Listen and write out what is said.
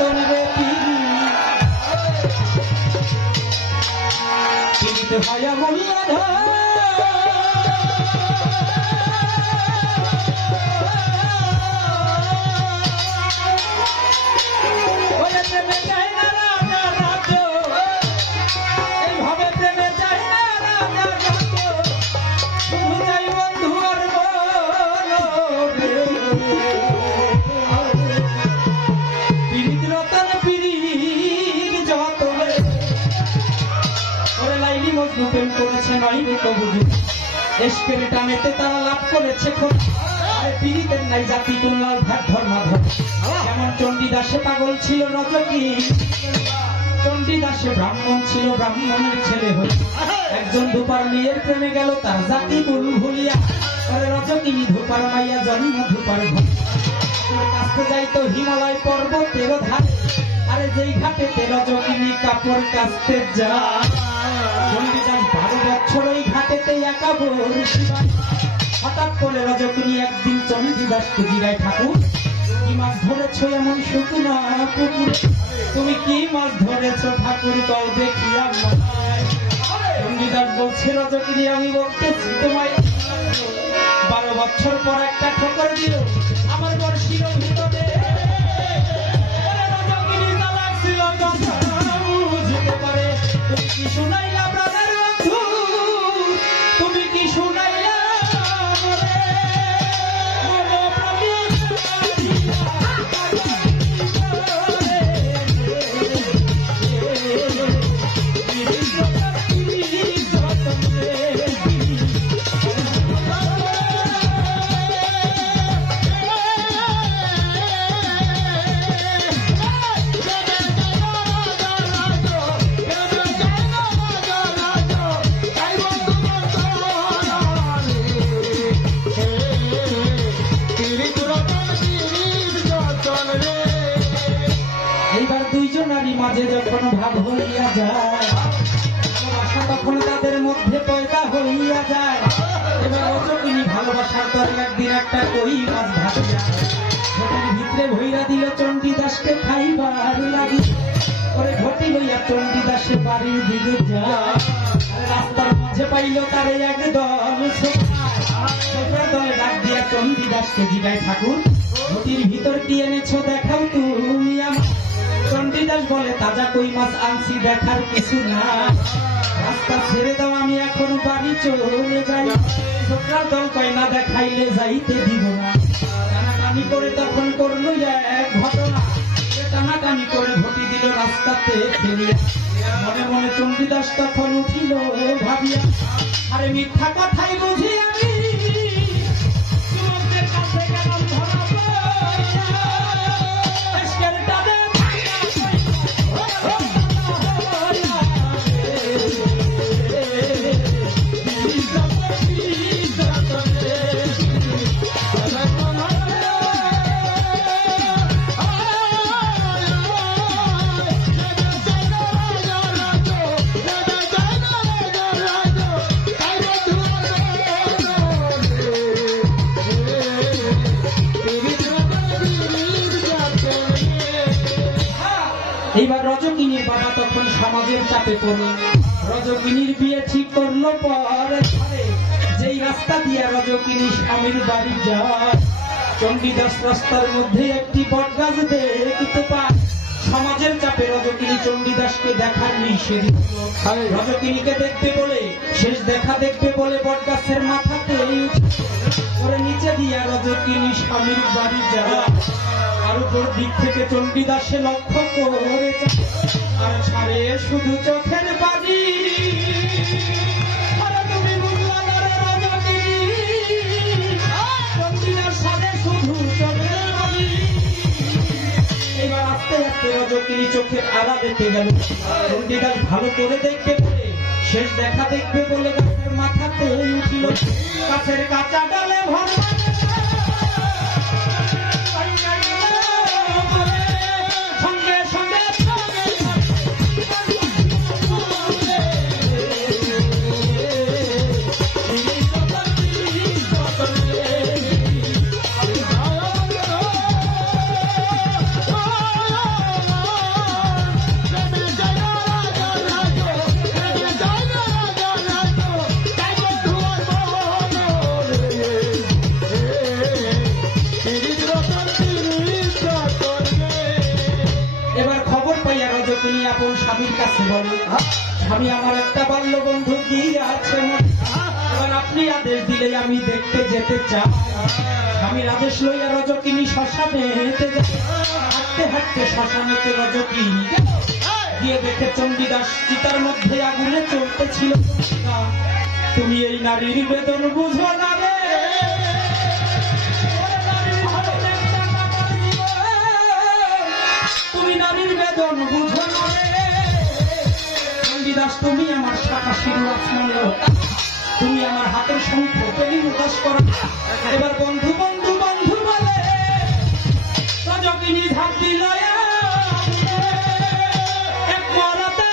রতন রে পীড়িত হয়া মূল্যধর প্রেম করেছে নয় কবুজু এসকের টানেতে তারা লাভ করেছে পীড়িতের নাই জাতি তুলনার ভাগ ধর্মাধর যেমন চণ্ডীদাসে পাগল ছিল রজকি চণ্ডীদাসে ব্রাহ্মণ ছিল ব্রাহ্মণের ছেলে হল একজন ধূপার মেয়ের প্রেমে গেল তার জাতি কুল ভুলিয়া রজকিনী ধূপার মাইয়া জন্ম ধূপার ঘর কাছতে যাইতো হিমালয় পর্বতের ধারে আরে যেই ঘাটে রজকিনী কাপড় কাছতে যায় চণ্ডীদাস 12 বছর ওই ঘাটেতে একা বসে হঠাৎ করে রজকিনী একদিন চণ্ডীদাসকে জিগায় ঠাকুর কি মাছ ধরেছ এমন শুকনো পুকুর তুমি কি মাছ ধরেছ ঠাকুর কও দেখি চণ্ডীদাস বলছে রজকিনী আমি বলতেছি তোমায় 12 বছর পর একটা ঠোকর দিল আমার বর্ষির ভিতরে রজকিনী চালাক ছিল বুঝতে পারে তুমি কি শুনাইলা প্রাণের বন্ধু তুমি কি শুনাইলা মাঝে যখন ভাব হইয়া যায় ভালোবাসা তখন তাদের মধ্যে পয়দা হইয়া যায় এবার রজকিনী ভালোবাসার তরে একদিন একটা কই মাছ ভাজিয়া ঘটির ভিতরে ভইরা দিল চণ্ডীদাসকে খাইবার লাগি পরে ঘটি লইয়া চণ্ডীদাসে বাড়ির দিকে যায় রাস্তার মাঝে পাইল তারে এক দল ছোকরা দলে ডাক দিয়া চণ্ডীদাসকে জিগায় ঠাকুর ঘটির ভিতর কি এনেছো দেখাও তুমি আমার চণ্ডীদাস বলে তাজা কই মাছ আনছি দেখার কিছু না রাস্তা ছেড়ে দাও আমি এখন বাড়ি চলে যাই ছোকরা দল কয় না দেখাইলে যাইতে দিব না টানাটানি করে তখন করলো এক ঘটনা টানাটানি করে ঘটি দিল রাস্তাতে ফেলিয়া মনে মনে চণ্ডীদাস তখন উঠিল ভাবিয়া আরে মিথ্যা কথাই বুঝি আমি যুবকদের কাছে গেলাম ধরা এইবার রজকিনীর বাবা তখন সমাজের চাপে পড়ে রজকিনীর বিয়ে ঠিক করলো পরে যেই রাস্তা দিয়ে রজকিনী স্বামীর বাড়ি যায় চণ্ডীদাস রাস্তার মধ্যে একটি বটগাছ দেখতে পায় সমাজের চাপে রজকিনী চণ্ডীদাসকে দেখার নিষেধ রজকিনীকে দেখবে বলে শেষ দেখা দেখবে বলে বটগাছের মাথাতে করে নিচে দিয়া রজকিনী স্বামীর বাড়ি যায় আর উপর দিক থেকে চণ্ডীদাসে লক্ষ্য করে আর ছাড়ে শুধু চোখের বাড়ি চণ্ডীদাস ছাড়ে শুধু চোখের বাড়ি এবার আস্তে আস্তে রজকিনী চোখের আড়া দেখতে গেল চণ্ডীদাস ভালো করে দেখবে বলে শেষ দেখা দেখবে বলে গাছের মাথাতে উঠিল গাছের কাঁচা ডালে ভরা স্বামীর কাছে বলে, স্বামী আমার একটা বাল্য বন্ধু কি আছে, এবার আপনি আদেশ দিলে আমি দেখতে যেতে চাই। স্বামীর আদেশ লইয়া রজকিনী শ্মশানে হাঁটতে হাঁটতে শ্মশানেতে রজকিনী গিয়ে দেখে চণ্ডীদাস চিতার মধ্যে আগুনে চলতেছিল। তুমি এই নারীর বেদন বুঝো না রে, তুমি নারীর বেদন বুঝো না রে। চণ্ডীদাস তুমি আমার শাখা শিরু আসমান, তুমি আমার হাতের শঙ্খ পেলি উদাস করো। এবার বন্ধু বন্ধু বন্ধু বলে রজকিনী ঝাঁপ দিল এক মরাতে